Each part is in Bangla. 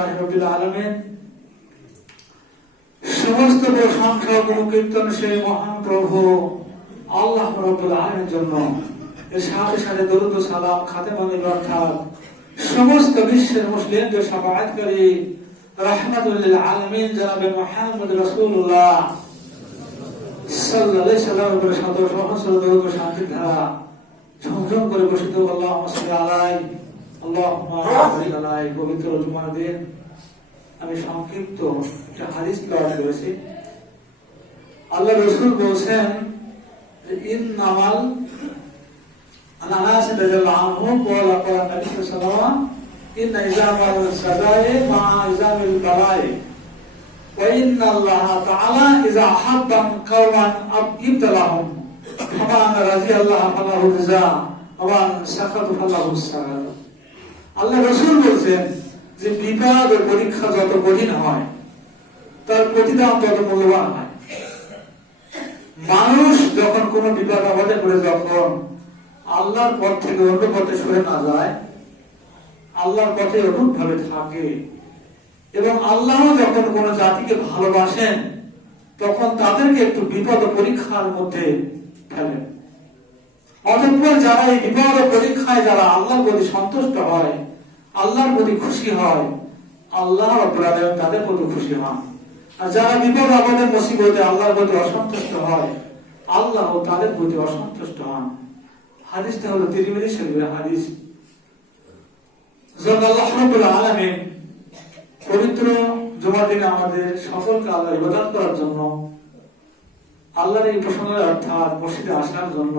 আলহামদুলিল্লাহি রাব্বিল আলামিন। সমস্ত প্রশংসা ও কীর্তন সেই মহান প্রভু আল্লাহ রাব্বুল আলামিনের জন্য। এর সাথে সাথে দরুদ ও সালাম খাতেমুল অর্থাৎ সমস্ত বিশ্বের মুসলিমদের শাফাআতকারী রাহমাতুল লিল আলামিন জনাবে মুহাম্মদ রাসূলুল্লাহ সাল্লাল্লাহু আলাইহি ওয়াসাল্লামের উপরে শত সহস্র দরুদ ও শান্তির ধারা ঝমঝম করে বর্ষিত হোক। আল্লাহুম্মা সাল্লি আলাইহি আল্লাহুম্মা বারিক আলাইহি। পবিত্র জুমার দিন আমি সংক্ষিপ্ত একটা হাদিস তেলাওয়াত করেছি। আল্লাহ রাসূল বলেছেন যে ইন্নামাল আনাস রাদিয়াল্লাহু আনহু قال قال النبي صلى الله عليه وسلم ان اذا السداء مع اذام البلاء وان الله تعالى اذا حب قوما ابتلاهم فمن رضي الله فله الرضا ومن سخط فله السخط। আল্লাহ রাসূল বলেছেন যে বিপদ ও পরীক্ষা যত কঠিন হয় তার প্রতিদান তত মূল্যবান হয়। মানুষ যখন কোন বিপদ আপদে পড়ে যখন আল্লাহর পথ থেকে অন্য পথে সরে না যায়, আল্লাহর পথে অটুট ভাবে থাকে এবং আল্লাহ যখন কোন জাতিকে ভালোবাসেন তখন তাদেরকে একটু বিপদ ও পরীক্ষার মধ্যে ফেলেন। অতঃপর যারা এই বিপদ ও পরীক্ষায় যারা আল্লাহর প্রতি সন্তুষ্ট হয়, আল্লাহর প্রতি খুশি হয়, আল্লাহ রাব্বুল আলামিন তাদের প্রতি খুশি হন। আর যারা বিপদ আপদের মুসিবতে আল্লাহর প্রতি অসন্তুষ্ট হয়, আল্লাহ তাদের প্রতি অসন্তুষ্ট হন। হাদিসটা হলো তিরমিজি শরীফের হাদিস। যখন আল্লাহ রাব্বুল আলামিন পবিত্র জুমার দিনে আমাদের সকলকে আল্লাহর ইবাদত করার জন্য, আল্লাহর এই উপাসনার অর্থাৎ মসজিদে আসার জন্য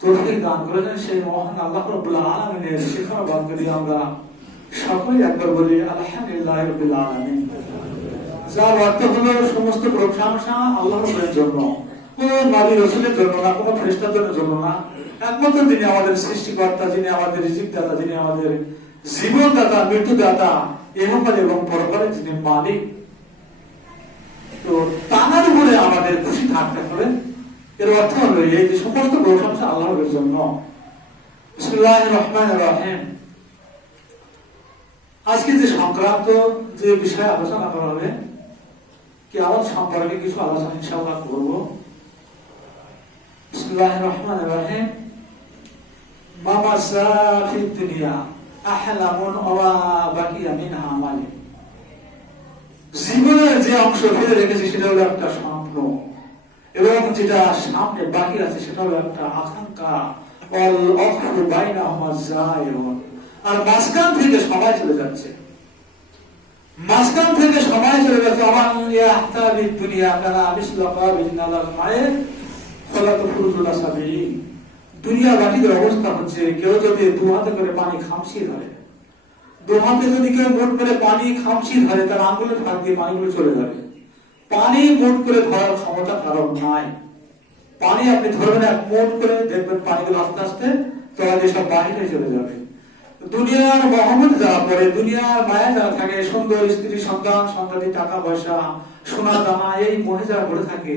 তৌফিক দান করেছেন, সেই মহান আল্লাহ রাব্বুল আলামিনের শিক্ষা বাদ করি আমরা সকলেই একবার বলি আলহামদুলিল্লাহি রাব্বিল আলামিন। যার অর্থ হলো সমস্ত প্রশংসা আল্লাহর জন্য, কোন নবী রাসূলের জন্য না, কোন ফেরেশতাদের জন্য না, একমাত্র যিনি আমাদের সৃষ্টিকর্তা, যিনি আমাদের রিজিক দাতা, যিনি আমাদের জীবন দাতা, মৃত্যু দাতা, ইহকাল এবং পরকালের যিনি মালিক, তো তার উপরে আমাদের খুশি থাকতে হবে। এর অর্থ হলো এই যে সমস্ত প্রশংসা আল্লাহর জন্য। বিসমিল্লাহির রহমানির রহিম। আজকে যে সংক্রান্ত যে বিষয়ে আলোচনা করা হবে, কিয়ামত সম্পর্কে কিছু আলোচনা ইনশাআল্লাহ করব। বিসমিল্লাহির রহমানির রহিম। মামা সাফিদ দুনিয়া আহলামুন ওয়া বাকিয়া মিনহা আমালি। জীবনের যে অংশ ফেলে রেখেছি সেটা হলো একটা স্বপ্ন, এবং যেটা সামনে বাকি আছে সেটা হলো একটা আকাঙ্ক্ষা। অল অখরু বাইনাহুমা যায়ুন। আর মাঝখান থেকে সময় চলে যাচ্ছে, মাঝখান থেকে সময় চলে যাচ্ছে। আমান ইয়াহতাবিদ দুনিয়া কানা মিসলা কাবিন আলাল মায়ে খলাতু ফুরুজুল আসাবি। দুনিয়া বাকিদের অবস্থা হচ্ছে, কেউ যদি দু হাতে করে পানি খামচিয়ে ধরে, দু হাতে যদি কেউ মুঠ করে পানি খামচিয়ে ধরে, তার আঙ্গুলের ফাঁক দিয়ে পানিগুলো চলে যাবে। পানি মুঠ করে ধরার ক্ষমতা কারণ নাই। পানি আপনি ধরবেন এক মুঠ করে, দেখবেন পানিগুলো আস্তে আস্তে তলা দিয়ে সব বাহিরে চলে যাবে। দুনিয়ার মহম্মদ যারা পড়ে, দুনিয়ার মায়া যারা থাকে, সুন্দর স্ত্রী, সন্তান, সন্তানি, টাকা পয়সা, সোনা দানা, এই মনে যারা পড়ে থাকে,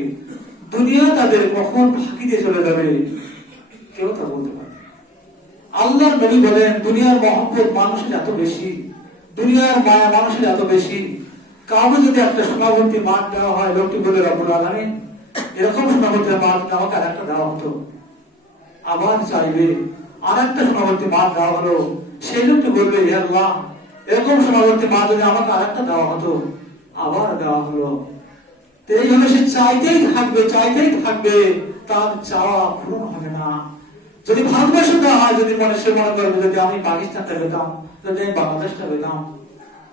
দুনিয়া তাদের কখন ফাঁকি দিয়ে চলে যাবে কেউ তা বলতে পারে। আল্লাহর নবী বলেন দুনিয়ার মহব্বত মানুষের এত বেশি, দুনিয়ার মায়া মানুষের এত বেশি, কাউকে যদি একটা সোনাভর্তি মাঠ দেওয়া হয়, লোকটি বলে রব্বুল আলামিন এরকম সোনাভর্তি মাঠ আমাকে আর একটা দেওয়া হতো, আবার চাইবে আর একটা সোনাভর্তি মাঠ দেওয়া হলো, সেই লোকটি বলবে হে আল্লাহ এরকম সোনাভর্তি মাঠ যদি আমাকে আর একটা দেওয়া হতো, আবার দেওয়া হলো। তো এই হলো সে চাইতেই থাকবে, চাইতেই থাকবে, তার চাওয়া পূরণ হবে না। যদি ভারতবর্ষ দেওয়া হয়, যদি সে মনে করবে যদি আমি পাকিস্তানটা পেতাম, যদি আমি বাংলাদেশটা পেতাম,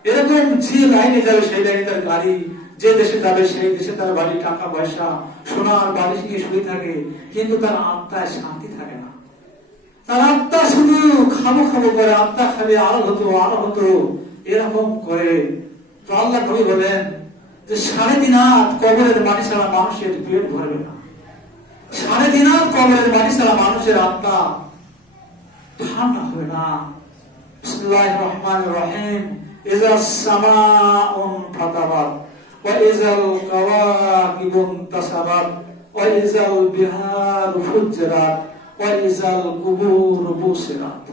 এরকম যে লাইনে যাবে সেই লাইনে তার গাড়ি, যে দেশে যাবে সেই দেশে তার বাড়ি, টাকা পয়সা, সোনার বাড়ি নিয়ে শুয়ে থাকে, কিন্তু তার আত্মায় শান্তি থাকে না। তার আত্মা শুধু খাবো খাবো করে, আত্মা খাবে আরো হতো আরো হতো, এরকম করে। তো আল্লাহ নবী বলেন যে 3.5 হাত কবরের মাটি ছাড়া মানুষের পেট ভরবে না। 3.5 হাত কবরের মাটি ছাড়া মানুষের আত্মা ঠান্ডা হবে না। বিসমিল্লাহির রহমানির রহিম। ইযা সামাউন ফাতারাত ওয়া ইযাল কাওয়াকিবুন তাসারাত ওয়া ইযাল বিহারু ফুজ্জিরাত ওয়া ইযাল কুবুরু বুসিরাত।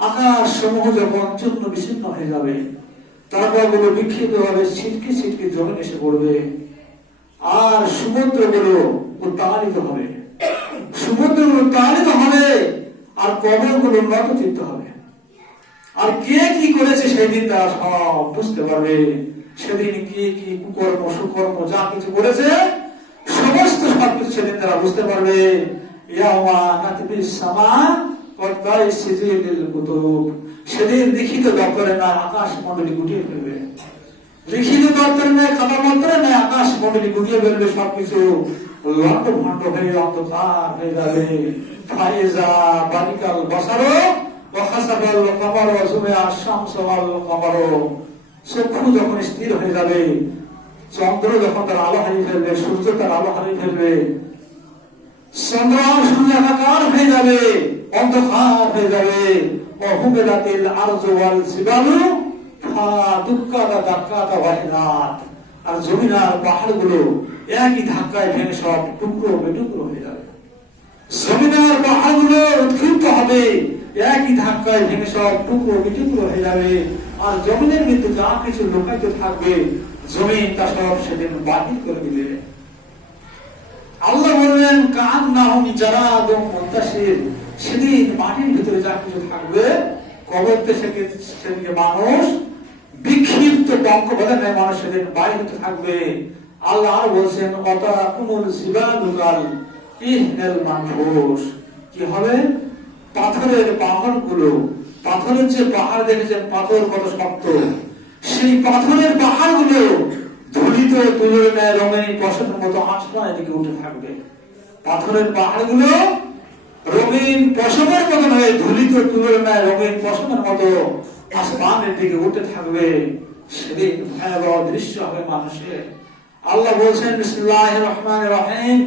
আকাশ সমূহ যখন চূর্ণ বিচ্ছিন্ন হয়ে যাবে, তারকাগুলো বিক্ষিপ্ত হবে, ছিটকে ছিটকে জমিন এসে পড়বে, আর সমুদ্রগুলো উত্তাড়িত হবে, সমুদ্রগুলো উত্তাড়িত হবে, আর কবরগুলো নতচিত্ত হবে। আর কে কি করেছে সেদিন তারা সব বুঝতে পারবে। সেদিন কি কি কুকর্ম সুকর্ম যা কিছু করেছে সমস্ত সবকিছু সেদিন তারা বুঝতে পারবে। সেদিন লিখিত দপ্তরে না আকাশ মন্ডলী গুটিয়ে ফেলবে, লিখিত দপ্তরে নেয় খাতা মন্ত্রে নেয় আকাশ মন্ডলী গুটিয়ে ফেলবে। সবকিছু লন্ড ভন্ড হয়ে অন্ধকার হয়ে যাবে। ফাইজা বালিকাল বসারো ওয়াখাসাবাল কমর ওয়াজুমিয়া শামসুল কমর, চক্ষু যখন স্থির হয়ে যাবে, চন্দ্র যখন তার আলো হারিয়ে ফেলবে, সূর্য তার আলো হারিয়ে ফেলবে, চন্দ্র সূর্য একাকার হয়ে যাবে, অন্ধকার হয়ে যাবে। অহুমেলাতিল আরজু ওয়াল জিবালু ফাদুক্কাতা দাক্কাতা ওয়াহিদাত, আর জমিন আর পাহাড়গুলো একই ধাক্কায় ভেঙে সব টুকরো বেটুকরো হয়ে যাবে। জমিন আর পাহাড়গুলো উৎক্ষিপ্ত হবে, একই ধাক্কায় ভেঙে সব টুকরো বিটুকরো হয়ে যাবে। আর জমিনের মধ্যে যা কিছু লুকায়িত থাকবে জমিন তা সব সেদিন বাতিল করে দিবে। আল্লাহ বললেন কান্নাহুম জারাদুম মুনতাশির, সেদিন মাটির ভিতরে যা কিছু থাকবে কবর থেকে সেদিকে মানুষ বিক্ষিপ্ত পঙ্ক বলে নেয়, মানুষ সেদিন বাইরে থাকবে। আল্লাহ আর বলছেন অতাকুমুল জিবালুকাল ইহনাল মানফুস, কি হবে? পাথরের পাহাড়গুলো, পাথরের যে পাহাড় দেখেছেন পাথর কত শক্ত, সেই পাথরের পাহাড়গুলো ধুলিত তুলোর ন্যায় রঙিন পশমের মতো আসমানের দিকে উঠে থাকবে। পাথরের পাহাড়গুলো রঙিন পশমের মতো নয়, ধুলিত তুলোর ন্যায় রঙিন পশমের মতো আসমানের দিকে উঠে থাকবে। সেদিন ভয়াবহ দৃশ্য হবে মানুষের। আল্লাহ বলছেন বিসমিল্লাহির রহমানির রহিম,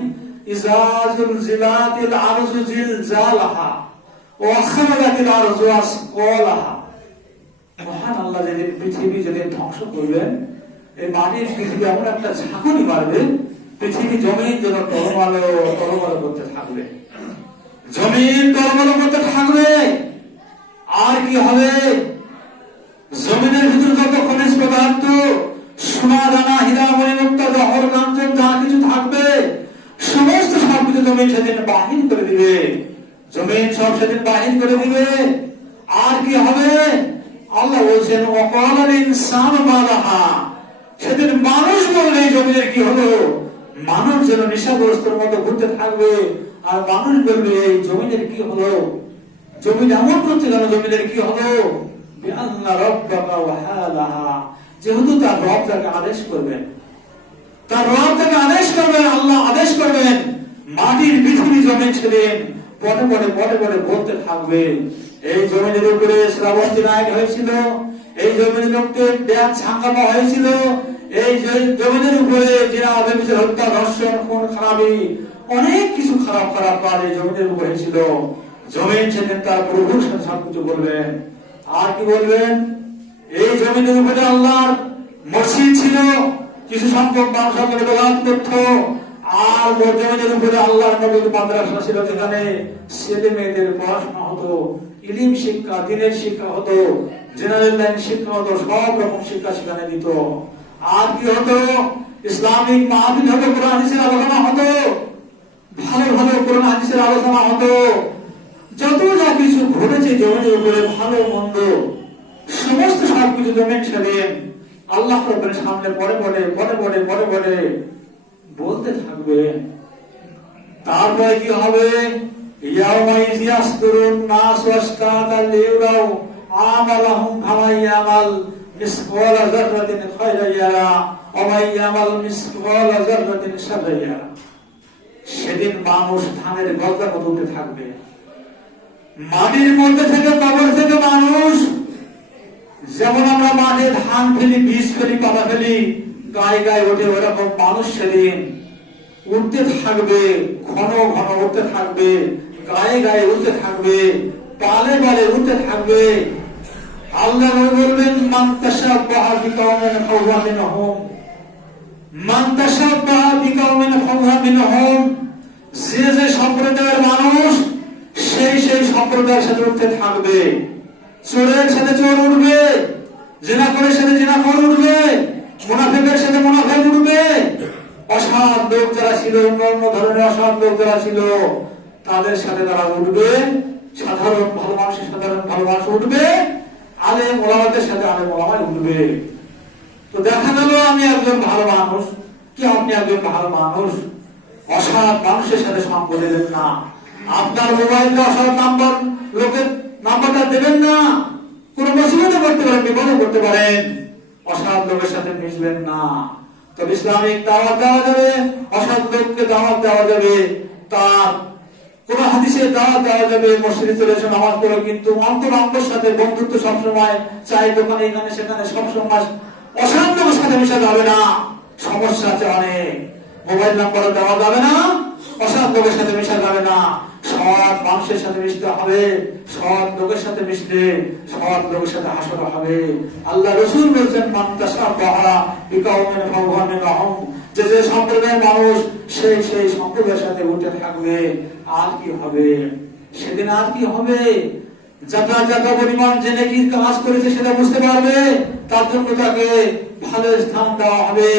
ইযা যুলজিলাতিল আরজু জিলজালাহা ওয়া আখরাজাতিল আরজু আসকালাহা। মহান আল্লাহ যেদিন পৃথিবী যেদিন ধ্বংস করবেন, এই মাটির পৃথিবী এমন একটা ঝাঁকুনি মারবে, পৃথিবী জমিন যেন টলমলো টলমলো করতে থাকবে, জমিন টলমলো করতে থাকবে। আর কি হবে? জমিনের ভিতরে যত খনিজ পদার্থ, সোনা দানা হীরা মণিমুক্তা জহর কাঞ্চন যা কিছু থাকবে সমস্ত সবকিছু জমিন সেদিন বাহির করে দিবে, জমিন সব সেদিন বাহির করে দিবে। আর কি হবে? আল্লাহ বলছেন ওয়াকালাল ইনসানু মা লাহা, সেদিন মানুষ বললে জমিনের কি হলো? মানুষ যেন নেশাগ্রস্তের মতো ঘুরতে থাকবে, আর মানুষ বলবে এই জমিনের কি হলো? জমিন এমন করছে কেন? জমিনের কি হলো? বিআন্না রাব্বাকা ওয়াহালাহা, যেহেতু তার রব তাকে আদেশ করবেন, তার রব তাকে আদেশ করবেন, আল্লাহ আদেশ করবেন, মাটির পৃথিবী জমিন সেদিন পটে পটে পটে পটে ভরতে থাকবে। এই জমিনের উপরে শ্রাবন্তী নায়ক হয়েছিল, এই জমিনের উপরে ড্যাম ছাঙ্গানো হয়েছিল, এই জমিনের উপরে জিনা ব্যভিচার হত্যা ধর্ষণ খুন খারাপি অনেক কিছু খারাপ খারাপ কাজ এই জমিনের উপরে হয়েছিল। জমিন সেদিন তার প্রভুর সাথে সবকিছু বলবেন। আর কি বলবেন? এই জমিনের উপরে আল্লাহর মসজিদ ছিল, কিছু সংখ্যক মানুষ বেদাত করত, আর জমিনের উপরে আল্লাহর নবীর মাদ্রাসা ছিল, যেখানে ছেলে মেয়েদের পড়াশোনা হতো, ইলম শিক্ষা দ্বীনের শিক্ষা হতো, জেনারেল লাইন শিক্ষা হতো, সব রকম শিক্ষা সেখানে দিত। আর কি হতো? ইসলামিক মাহফিল হতো, কোরআন হাদিসের আলোচনা হতো, ভালো ভালো কোরআন হাদিসের আলোচনা হতো। যত যা কিছু ঘটেছে জমিনের উপরে ভালো মন্দ সমস্ত সবকিছু জমিন সেদিন আল্লাহ রাব্বুল সামনে পড়ে পড়ে পড়ে পড়ে পড়ে পড়ে বলতে থাকবে। তারপরে কি হবে? ইয়াউমা ইয়াসদুরুন নাস ওয়াসতাতা লিউরাউ আমালাহুম ফামাইয়ামাল মিসকালা যাররাতিন খায়রান ইয়ারা ওয়া মাইয়ামাল মিসকালা যাররাতিন শাররান ইয়ারা। সেদিন মানুষ ধানের গজা মতো উঠে থাকবে, মাটির মধ্যে থেকে, কবর থেকে মানুষ, যেমন আমরা মাঠে ধান ফেলি, বীজ ফেলি, পাতা ফেলি, গায়ে গায়ে ওঠে, ওরকম মানুষ সেদিন উঠতে থাকবে, ঘন ঘন উঠতে থাকবে, গায়ে গায়ে উঠতে থাকবে, পালে পালে উঠতে থাকবে। আল্লাহ বলবেন মান তাশাব্বাহা বিকাওমিন ফাহুয়া মিনহুম, মান তাশাব্বাহা বিকাওমিন ফাহুয়া মিনহুম। যে যে সম্প্রদায়ের মানুষ সেই সেই সম্প্রদায়ের সাথে উঠতে থাকবে। চোরের সাথে চোর উঠবে, জিনাখোরের সাথে জিনাখোর উঠবে, মুনাফিকের সাথে মুনাফিক উঠবে। অসৎ লোক যারা ছিল, অন্য ধরনের অসৎ লোক যারা ছিল, তাদের সাথে তারা উঠবে। সাধারণ ভালো মানুষের সাধারণ ভালো মানুষ উঠবে, আলেম ওলামাদের সাথে আলেম ওলামাই উঠবে। তো দেখা গেল আমি একজন ভালো মানুষ, কি আপনি একজন ভালো মানুষ, অসৎ মানুষের সাথে সঙ্গ দেবেন না। আপনার মোবাইলে অসৎ নাম্বার, লোকের নাম্বারটা দেবেন না। কোন মুসিবতে করতে পারেন, বিপদে করতে পারেন, অসৎ লোকের সাথে মিশবেন না। তবে ইসলামিক দাওয়াত দেওয়া যাবে, অসৎ লোককে দাওয়াত দেওয়া যাবে, তার কোন হাদিসে দাওয়াত দেওয়া যাবে, মসজিদে চলে এসে নামাজ পড়ো, কিন্তু অন্তরঙ্গের সাথে বন্ধুত্ব সবসময় চাই, দোকানে এখানে সেখানে সবসময় অসৎ লোকের সাথে মিশা যাবে না। সমস্যা আছে অনেক। মোবাইল নাম্বার দেওয়া যাবে না, অসৎ লোকের সাথে মিশা যাবে না। সৎ মানুষের সাথে মিশতে হবে, সৎ লোকের সাথে মিশলে সৎ লোকের সাথে হাসর হবে। আল্লাহ রাসূল বলেছেন, মান তাশাব্বাহা বিকাউমিন ফাহুয়া মিনহুম, যে যে সম্প্রদায়ের মানুষ সেই সেই সম্প্রদায়ের সাথে উঠে থাকবে। আর কি হবে সেদিন? আর কি হবে? যাতা পরিমাণ যে নাকি কাজ করেছে সেটা বুঝতে পারবে, তার জন্য তাকে ভালো স্থান দেওয়া হবে।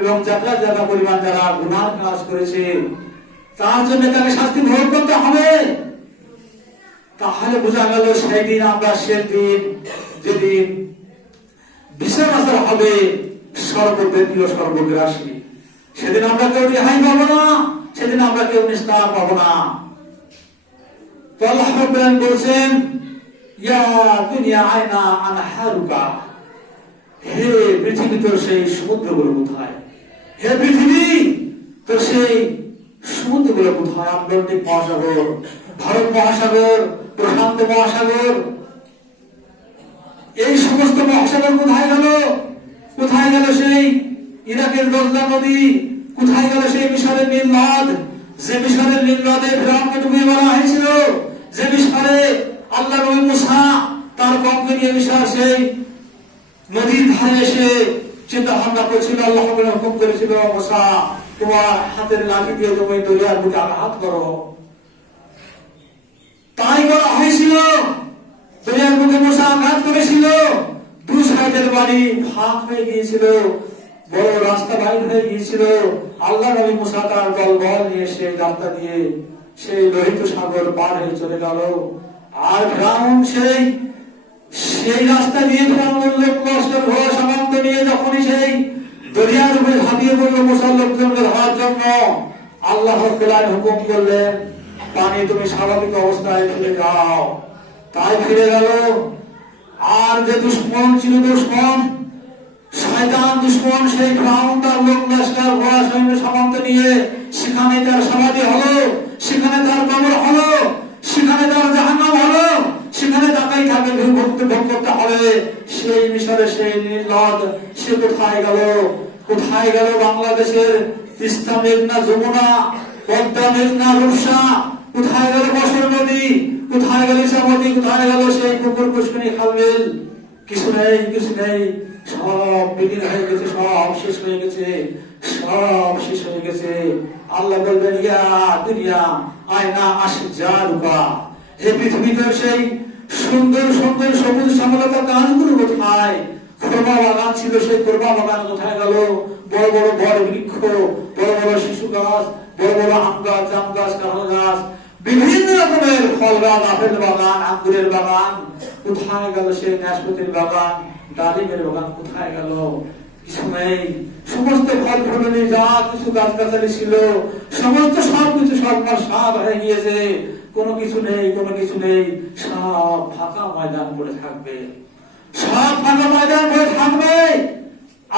এবং যাতা পরিমাণ যারা গুনাহ কাজ করেছে তার জন্য তাকে শাস্তি ভোগ করতে হবে। তাহলে বোঝা গেল সেই দিন আমরা, সেদিন যেদিন বিচার আচার হবে সর্বব্যাপী ও সর্বগ্রাসী, সেদিন আমরা কেউ রেহাই পাবো না, সেদিন আমরা কেউ নিস্তার পাবো না। তো আল্লাহ রাব্বুল বলছেন, ইয়া দুনিয়া আয়না আনহারুকা, হে পৃথিবী তোর সেই সমুদ্রগুলো কোথায়? হে পৃথিবী তোর সেই সমুদ্রগুলো কোথায়? আটলান্টিক মহাসাগর, ভারত মহাসাগর, প্রশান্ত মহাসাগর, এই সমস্ত মহাসাগর কোথায় গেল? কোথায় গেল সেই ইরাকের দজলা নদী? কোথায় গেল সেই মিশরের নীল নদ? যে মিশরের নীল নদে ফিরআউনকে ডুবিয়ে মারা হয়েছিল, যে মিশরে আল্লাহ নবী মুসা তার কওমকে নিয়ে মিশর সেই নদীর ধারে এসে চিন্তা ভাবনা করেছিল, আল্লাহ হুকুম করেছিল, মুসা তোমার হাতের লাঠি দিয়ে তুমি দরিয়ার বুকে আঘাত করো। তাই করা হয়েছিল। দরিয়ার বুকে মুসা আঘাত করেছিল, দু সাইডের বাড়ি ভাগ হয়ে গিয়েছিল, বড় রাস্তা বাইর হয়ে গিয়েছিল। আল্লাহ নবী মুসা তার দলবল নিয়ে সেই রাস্তা দিয়ে সেই লোহিত সাগর পার হয়ে চলে গেল। আর ফিরআউন সেই রাস্তা দিয়ে ফিরআউনের লোক লস্কর ঘোড়া সামন্ত নিয়ে যখনই সেই দরিয়ার উপরে ঝাঁপিয়ে পড়লো মুসার লোকজনকে ধরার জন্য, আল্লাহ হুকুম করলেন, পানি তুমি স্বাভাবিক অবস্থায় ফিরে যাও। তাই ফিরে গেল। আর যে দুশ্মন ছিল, দুশ্মন শয়তান দুশ্মন, সেই ফিরআউন তার লোক লস্কর ঘোড়া সৈন্য সামন্ত নিয়ে সেখানে তার সমাধি হলো, সেখানে তার কবর হলো, সেখানে তার জাহান্নাম হলো, সেখানে তাকেই থাকে ভক্তি ভোগ করতে হবে। সেই মিশরে সেই নীল নদ সে কোথায় গেল? কোথায় গেল বাংলাদেশের তিস্তা, মেঘনা, যমুনা, পদ্মা, মেঘনা, রূপসা? কোথায় গেল বসর নদী? কোথায় গেল ইছামতি? কোথায় গেল সেই পুকুর, পুষ্করিণী, খালবিল? কিছু নেই, কিছু নেই। সব বিলীন হয়ে গেছে, সব শেষ হয়ে গেছে, সব শেষ হয়ে গেছে। আল্লাহ বলবেন, ইয়া দুনিয়া আয়না আশজারুকা, হে পৃথিবীতে সেই সুন্দর সুন্দর সবুজ শ্যামলতা গাছগুলো কোথায়? খোরমা বাগান ছিল, সেই খোরমা বাগান কোথায় গেল? বড় বড় বড় বৃক্ষ, বড় বড় শিশু গাছ, বড় বড় আম গাছ, জাম গাছ, কাঁঠাল গাছ, বিভিন্ন রকমের ফল গাছ, আপেল বাগান, আঙ্গুরের বাগান কোথায় গেল? সেই নাশপাতির বাগান, ডালিমের বাগান কোথায় গেল? কিছু নেই। সমস্ত ফল ফলনে যা কিছু গাছ গাছালি ছিল সমস্ত সবকিছু সর্বনাশ হয়ে গিয়েছে। কোনো কিছু নেই, কোনো কিছু নেই। সব ফাঁকা ময়দান পড়ে থাকবে, সব ফাঁকা ময়দান পড়ে থাকবে।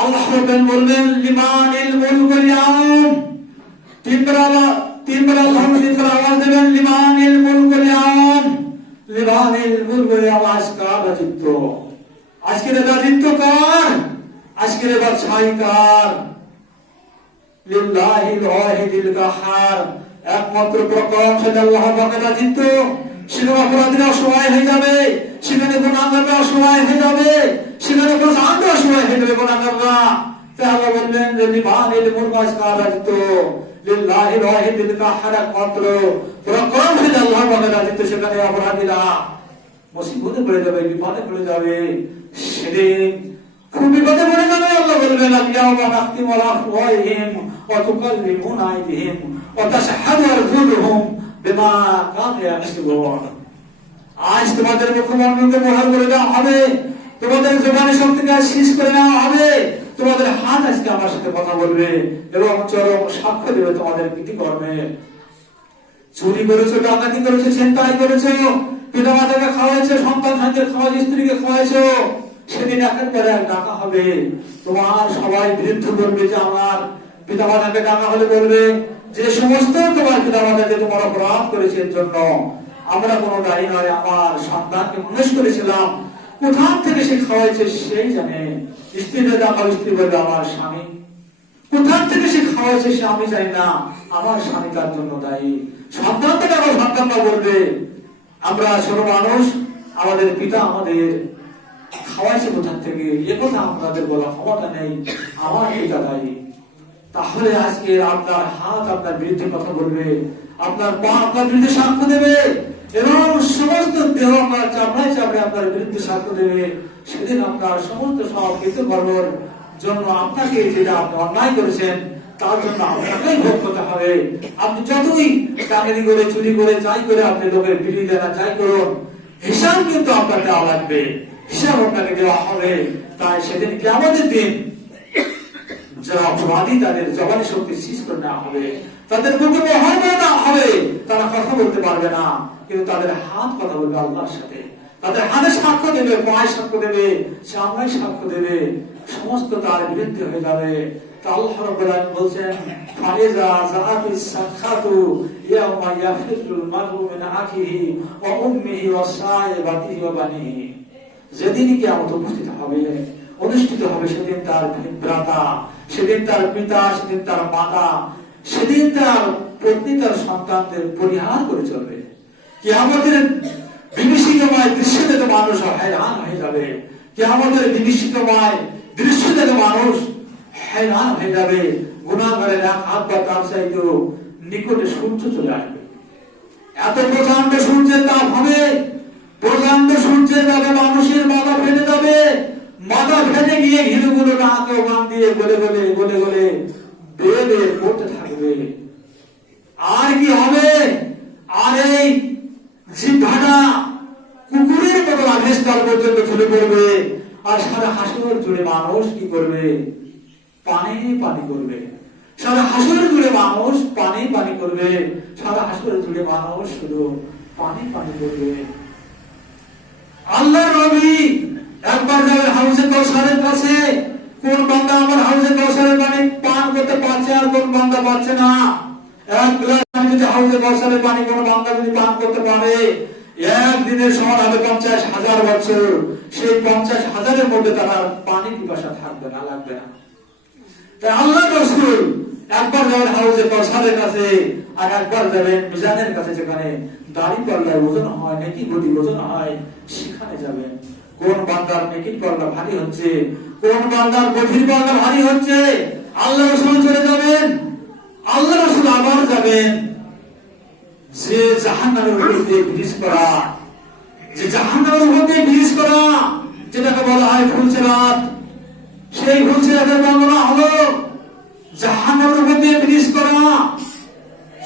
আল্লাহ বলবেন, লিমানিল মুলকুল ইয়াউম, তিনবার আওয়াজ দেবেন, লিমানিল মুলকুল ইয়াউম, লিমানিল মুলকুল ইয়াউম। আজকের রাজত্ব, আজকের রাজত্ব কার? আজকের বাদশাহী কার? লিল্লাহিল ওয়াহিদিল কাহার, একমাত্র প্রকরম সেটা আল্লাহ পাকের রাজত্ব। সেখানে অপরাধীরা অসহায় হয়ে যাবে, সেখানে গুনাহগাররা অসহায় হয়ে যাবে, সেখানে প্রশান্ত অসহায় হয়ে যাবে গুনাহগাররা। তাই আল্লাহ বললেন যে লিমানিল মুলক, আজকের রাজত্ব লিল্লাহিল ওয়াহিদিল কাহার, একমাত্র প্রকরম সেটা আল্লাহ পাকের রাজত্ব। সেখানে অপরাধীরা মুসিবতে পড়ে যাবে, বিপদে পড়ে যাবে। সেদিন খুব বিপদে পড়ে যাবে। আল্লাহ বলবেন আল-ইয়াওমা নাখতিমু আলা আফওয়াহিহিম ওয়া তুকাল্লিমুনা আইদিহিম ওয়া তাশহাদু আরজুলুহুম বিমা কানু ইয়াকসিবুন। আজ তোমাদের মুখমণ্ডলকে মোহর করে দেওয়া হবে, তোমাদের জবানের শক্তিকে শেষ করে নেওয়া হবে, তোমাদের হাত আজকে আমার সাথে কথা বলবে এবং চরম সাক্ষ্য দেবে তোমাদের কৃতকর্মে। চুরি করেছো, ডাকাতি করেছো, ছিনতাই করেছো, পিতা মাতাকে খাওয়াইছো, সন্তান সন্তানকে খাওয়াইছো, স্ত্রীকে খাওয়াইছো, সেদিন একের পর এক ডাকা হবে। তোমার সবাই বিরুদ্ধে বলবে যে আমার পিতা মাতাকে ডাকা হলে বলবে যে সমস্ত তোমার পিতা মাতাকে তোমার অপরাধ করেছে এর জন্য আমরা কোনো দায়ী নয়, আমার সন্তানকে মানুষ করেছিলাম, কোথা থেকে সে খাওয়াইছে সেই জানে। স্ত্রীদের ডাকা, স্ত্রী বলবে আমার স্বামী, কোথা থেকে সে খাওয়াইছে সে আমি জানি না, আমার স্বামী তার জন্য দায়ী। সন্তান থেকে আমার সন্তানরা বলবে আমরা ছোট মানুষ, আমাদের পিতা আমাদের খাওয়াইছে কোথা থেকে, এ কথা আমাদের বলা ক্ষমতা নেই, আমার পিতা দায়ী। তাহলে আজকে আপনার হাত আপনার বিরুদ্ধে কথা বলবে, আপনার পা আপনার বিরুদ্ধে সাক্ষ্য দেবে এবং সমস্ত দেহ আপনার চামড়ায় চামড়ায় আপনার বিরুদ্ধে সাক্ষ্য দেবে। সেদিন আপনার সমস্ত সব কৃতকর্মের জন্য আপনাকে যেটা আপনি অন্যায় করেছেন তার জন্য আপনাকেই ভোগ করতে হবে। আপনি যতই ডাকাতি করে, চুরি করে, যাই করে আপনি লোকের বিড়ি দেন, যাই করুন, হিসাব কিন্তু আপনার দেওয়া লাগবে, হিসাব আপনাকে দেওয়া হবে। তাই সেদিন কিয়ামতের দিন যারা অপরাধী তাদের জবানি শক্তি শেষ করে নেওয়া হবে, তাদের মুখে মোহর করে দেওয়া হবে, তারা কথা বলতে পারবে না, কিন্তু তাদের হাত কথা বলবে আল্লাহর সাথে, তাদের হাতে সাক্ষ্য দেবে, পায়ে সাক্ষ্য দেবে, চামড়ায় সাক্ষ্য দেবে, সমস্ত তার বিরুদ্ধে হয়ে যাবে। আল্লাহ রাব্বুল আলামিন বলছেন ফাইজা যাআতিস সাখাতু ইয়াওমা ইয়াফিরুল মারউ মিন আখিহি ওয়া উম্মিহি ওয়া সাইবাতিহি ওয়া বানিহি। যেদিন কিয়ামত উপস্থিত হবে, অনুষ্ঠিত হবে, সেদিন তার ভ্রাতা, সেদিন তার পিতা, সেদিন তার মাতা, সেদিন তার পত্নী তার সন্তানদের পরিহার করে চলবে। কিয়ামতের বিভীষিকাময় দৃশ্য দেখে মানুষ হয়রান হয়ে যাবে। কিয়ামতের বিভীষিকাময় দৃশ্য দেখে মানুষ হয়রান হয়ে যাবে। গুনাহগারের এক হাত বা তার চাইতেও নিকটে সূর্য চলে আসবে। এত প্রচন্ড সূর্যের তাপ হবে, প্রচন্ড সূর্যের তাপে মানুষের মাথা ফেটে যাবে, মাথা ফেটে গিয়ে ঘিলুগুলো নাকে ওখান দিয়ে গলে গলে গলে গলে বেয়ে বেয়ে পড়তে থাকবে। আর কি হবে? আর এই জিহ্বাটা কুকুরের মতো আদেশকাল পর্যন্ত চলে পড়বে। আর সারা হাসর জুড়ে মানুষ কি করবে? পানি পানি করবে। সারা হাসর জুড়ে মানুষ পানি পানি করবে। সারা হাসর জুড়ে মানুষ শুধু পানি পানি করবে। আল্লাহর নবী একবার যাবেন হাউজে কাউসারের কাছে। কোন বান্দা আমার হাউজে কাউসারের পানি পান করতে পারছে আর কোন বান্দা পাচ্ছে না? এক গ্লাস পানি যদি হাউজে কাউসারের পানি কোন বান্দা যদি পান করতে পারে, একদিনের সমান হবে 50,000 বছর। সেই 50,000-এর মধ্যে তারা পানি পিপাসা থাকবে না, লাগবে না। তাই আল্লাহ রাসূল একবার যাবেন হাউজে কাউসারের কাছে, আর একবার যাবেন মিজানের কাছে, যেখানে দাড়ি পাল্লায় ওজন হয়, নেকি গতি ওজন হয়, সেখানে যাবেন। কোন বান্দার নেকির পাল্লা ভারী হচ্ছে, কোন বান্দার গভীর পাল্লা ভারী হচ্ছে, আল্লাহ রাসূল চলে যাবেন। আল্লাহ রাসূল আবার যাবেন যে জাহান্নামের উপর দিয়ে ব্রিজ করা, যে জাহান্নামের উপর দিয়ে ব্রিজ করা, যেটাকে বলা হয় ফুলসিরাত। সেই ফুলসিরাতের বর্ণনা হলো জাহান্নামের উপর দিয়ে ব্রিজ করা,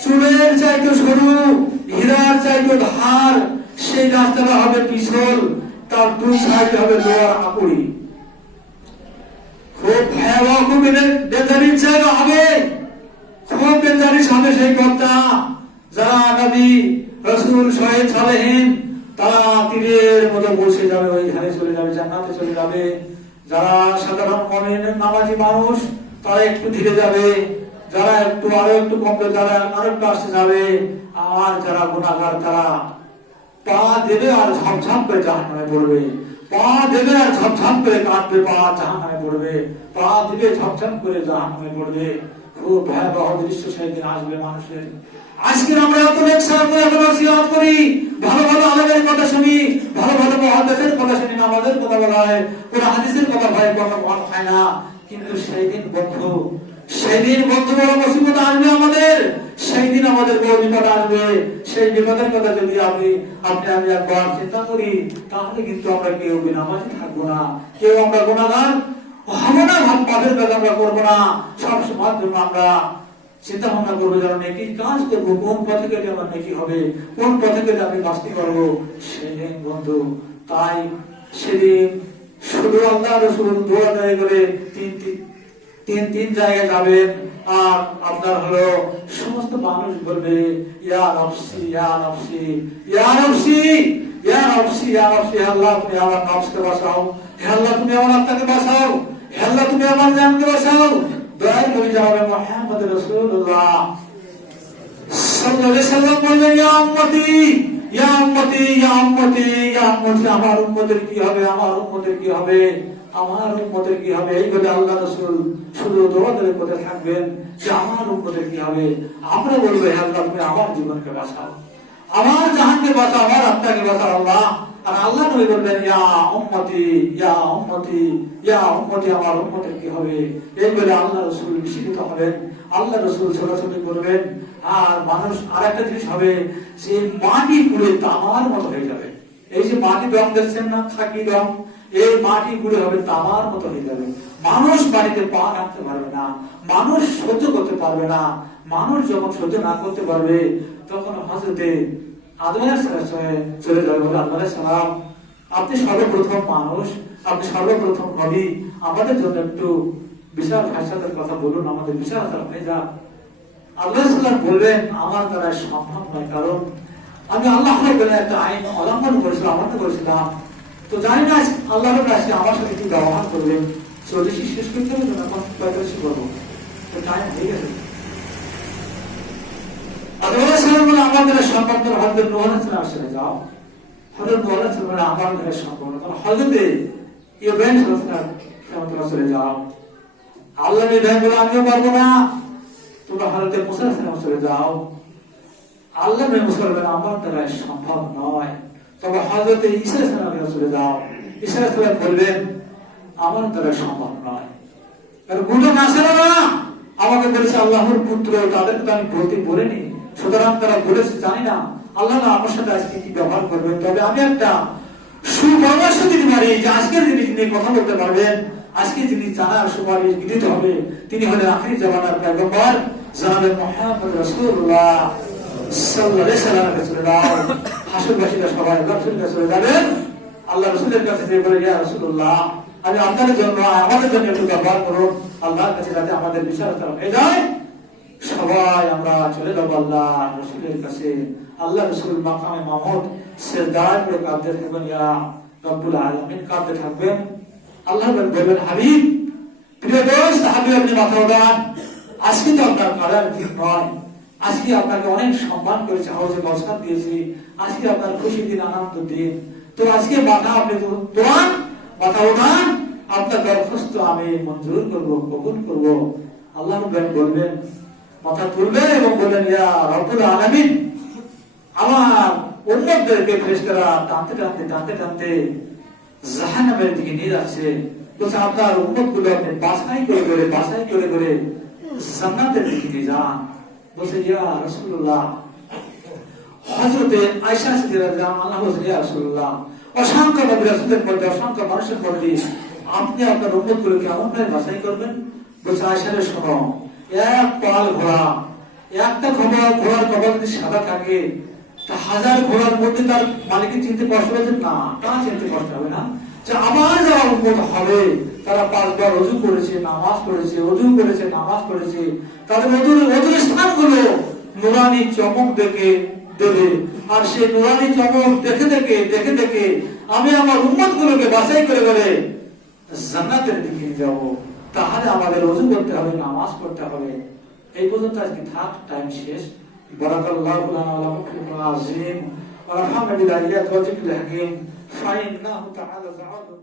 চুলের চাইতে সরু, হীরার চাইতে ধার, সেই রাস্তাটা হবে পিছল, তার দুই সাইডে হবে লোহার আকুড়ি। খুব ভয়াবহ, খুব ডেঞ্জারিস জায়গা হবে, খুব ডেঞ্জারিস হবে সেই পথটা। যারা নবী রাসূল শহীদ সালেহীন তারা তীরের মতো বসে যাবে, ওই ধারে চলে যাবে, জান্নাতে চলে যাবে। যারা সাধারণ মুমিন নামাজি মানুষ তারা একটু ধীরে যাবে, যারা একটু আরো একটু কমবে, যারা আরো একটু আসতে যাবে। আর যারা গুনাহগার তারা পা দেবে আর ঝপঝপ করে জাহান্নামে পড়বে, পা দেবে আর ঝপঝপ করে কাঁদবে, পা জাহান্নামে পড়বে, পা দিবে ঝপঝপ করে জাহান্নামে পড়বে। খুব ভয়াবহ দৃশ্য সেদিন আসবে মানুষের। আজকে আমরা এত লেকচার করে, এত নসিহত করি, ভালো ভালো আলেমের কথা শুনি, ভালো ভালো মুহাদ্দিসের কথা শুনি, নামাজের কথা বলা হয়, কোন হাদিসের কথা হয়, কোনো মন খায় না। কিন্তু সেই দিন বন্ধু, সেই দিন বন্ধু বড় মুসিবত আসবে আমাদের, সেই দিন আমাদের বড় বিপদ আসবে। সেই বিপদের কথা যদি আপনি আমি একবার চিন্তা করি, তাহলে কিন্তু আমরা কেউ বেনামাজি থাকবো না, কেউ আমরা গুনাহগার হবে না, পাপের কাজ আমরা করবো না। সব সময়ের জন্য আমরা চিন্তা ভাবনা করবো যেন নেকি কাজ করবো, কোন পথে গেলে আমার নেকি হবে, কোন পথে গেলে আমি বাঁচতে পারবো। সেদিন বন্ধু, তাই সেদিন শুধু আল্লাহ রাসূল দোয়া আদায় করে তিন জায়গায় যাবেন। আর আপনার হলো সমস্ত মানুষ বলবে ইয়া নফসি ইয়া নফসি ইয়া নফসি ইয়া নফসি ইয়া নফসি, আল্লাহ তুমি আমার নফসকে বাঁচাও, হে আল্লাহ তুমি আমার আত্মাকে বাঁচাও, হে আল্লাহ তুমি আমার জানকে বাঁচাও। দয়ার নবী জনাবে মুহাম্মদ রাসূলুল্লাহ সাল্লাল্লাহু আলাইহি সাল্লাম বললেন ইয়া উম্মতি ইয়া উম্মতি ইয়া উম্মতি ইয়া উম্মতি, আমার উম্মতের কি হবে, আমার উম্মতের কি হবে, আমার উম্মতের কি হবে। এই বলে আল্লাহ রাসূল শুধু দোয়া করে বলতে থাকবেন যে আমার উম্মতের কি হবে। আমরা বলবো হে আল্লাহ তুমি আমার জীবনকে বাঁচাও, আমার জাহানকে বাঁচাও, আমার আত্মাকে বাঁচাও আল্লাহ। আর আল্লাহ নবী বললেন ইয়া উম্মতি ইয়া উম্মতি ইয়া উম্মতি, আমার উম্মতের কি হবে। এই বলে আল্লাহ রাসূল বিস্মিত হবেন, আল্লাহ রাসূল ছোটাছুটি করবেন। আর মানুষ আরেকটা জিনিস হবে, যে মাটি পুড়ে তামার মতো হয়ে যাবে। এই যে মাটি রং দেখছেন না, খাকি রং, এই মাটি গুঁড়ে হবে তামার মতো হয়ে যাবে। মানুষ বাড়িতে পা রাখতে পারবে না, মানুষ সহ্য করতে পারবে না। মানুষ যখন সহ্য না করতে পারবে তখন হযরতে আদম আলাইহিস সালাম চলে যাবে। আদম আলাইহিস সালাম, আপনি সর্বপ্রথম মানুষ, আপনি সর্বপ্রথম নবী, আমাদের জন্য একটু বিচার ফায়সালার কথা বলুন, আমাদের বিচার হয়ে যাক। আল্লাহ সাল্লাম বললেন আমার দ্বারা সম্ভব নয়, কারণ আমি আল্লাহ একটা আইন অবলম্বন করেছিলাম, আমল করেছিলাম। তো জানি না আল্লাহর কাছে আমার সাথে কি ব্যবহার করবেন। চল্লিশ শেষ করতে হবে না, এখন 45 করবো, তো টাইম হয়ে গেছে। আল্লাহ সাল্লাম বলে আমার দ্বারা সম্ভব নয়, হযরত নূহ আলাইহিস সালাম চলে যাও। হযরত নূহ আলাইহিস সালাম বলে আমার দ্বারা সম্ভব নয়, তখন হযরত ইব্রাহিম সালাম চলে যাও। আল্লাহ ইব্রাহিম বলে আমিও পারবো না, তোমরা হযরত মুসা আলাইহিস সালাম চলে যাও। আল্লাহ মুসা বলেন আমার দ্বারা সম্ভব নয়, তবে হযরত ঈসা আলাইহিস সালাম চলে যাও। ঈসা আলাইহিস সালাম বললেন আমার দ্বারা সম্ভব নয়, কারণ বুঝো নাসারারা আমাকে বলেছে আল্লাহর পুত্র, তাদেরকে তো আমি বলতে বলিনি, সুতরাং তারা বলেছে জানি না আল্লাহ না আমার সাথে আজকে কি ব্যবহার করবেন। তবে আমি একটা সুপরামর্শ দিতে পারি যে আজকের যিনি কথা বলতে পারবেন, আজকে যিনি জানার সুপারিশ দিতে হবে, তিনি হলেন আখির জামানার পয়গম্বর জনাবে মুহাম্মদ রাসূলুল্লাহ সাল্লাল্লাহু আলাইহি সাল্লাম। হাসরবাসীরা সবাই আল্লাহর রাসূলের কাছে চলে যাবেন। আল্লাহ রাসূলের কাছে যে বলে ইয়া রাসূলুল্লাহ আমি আপনাদের জন্য আমাদের জন্য একটু ব্যবহার করুন, আল্লাহর কাছে যাতে আমাদের বিচার হয়ে যায়। সবাই আমরা চলে যাব আল্লাহ রাসূলের কাছে। আল্লাহ রাসূল মাকামে মাহমুদ সিজদায় পড়ে কাঁদতে থাকবেন, ইয়া রব্বুল আলামিন কাঁদতে থাকবেন। আল্লাহ বলবেন হাবিব, প্রিয় দোস্ত হাবিব আপনি মাথা উঠান, আজকে তো আপনার কারার দিন নয়, আজকে আপনাকে অনেক সম্মান করেছে, হাউজে বসাত দিয়েছি, আজকে আপনার খুশির দিন, আনন্দ দিন। তো আজকে মাথা আপনি তোলান, মাথা উঠান, আপনার দরখাস্ত আমি মঞ্জুর করব, কবুল করব। আল্লাহ বলবেন, মাথা তুলবেন এবং বললেন ইয়া রব্বুল আলামিন, আমার উম্মতদেরকে ফেরেশতারা টানতে টানতে টানতে টানতে জাহান্নামের দিকে নিয়ে যাচ্ছে। বলছে আপনার উম্মতগুলো আপনি বাছাই করে করে জান্নাতের দিকে নিয়ে যান। বলছে ইয়া রাসূলুল্লাহ, হযরতে আয়েশা সিদ্দিকা রাদিয়াল্লাহু আনহা ইয়া রাসূলুল্লাহ, অসংখ্য নবী রাসূলের মধ্যে অসংখ্য মানুষের মধ্যে আপনি আপনার উম্মতগুলোকে এমন ভাবে বাছাই করবেন। বলছে আয়েশা রে শোনো, এক পাল ঘোড়া, একটা ঘোড়ার কপাল যদি সাদা থাকে, তা হাজার ঘোড়ার মধ্যে তার মালিককে চিনতে কষ্ট হবে না? তা চিনতে কষ্ট হবে না যে আমার যারা উম্মত হবে তারা 5 বার ওযু করেছে, নামাজ পড়েছে, ওযু করেছে, নামাজ পড়েছে, তাদের ওযুর স্থানগুলো নূরানি চমক দেবে। আর সেই নূরানি চমক দেখে দেখে আমি আমার উম্মতগুলোকে বাছাই করে জান্নাতের দিকে যাব। তাহলে আমাদের ওযু করতে হবে, নামাজ পড়তে হবে। এই পর্যন্ত আজকে থাক, টাইম শেষ। বারাকাল্লাহু লানা ওয়া লাকুম ফিল আযীম ওয়া রাহমাতুল্লাহি ওয়া জিকিল হাকীম ফাইন্নাহু তাআলা যাওয়াদুন।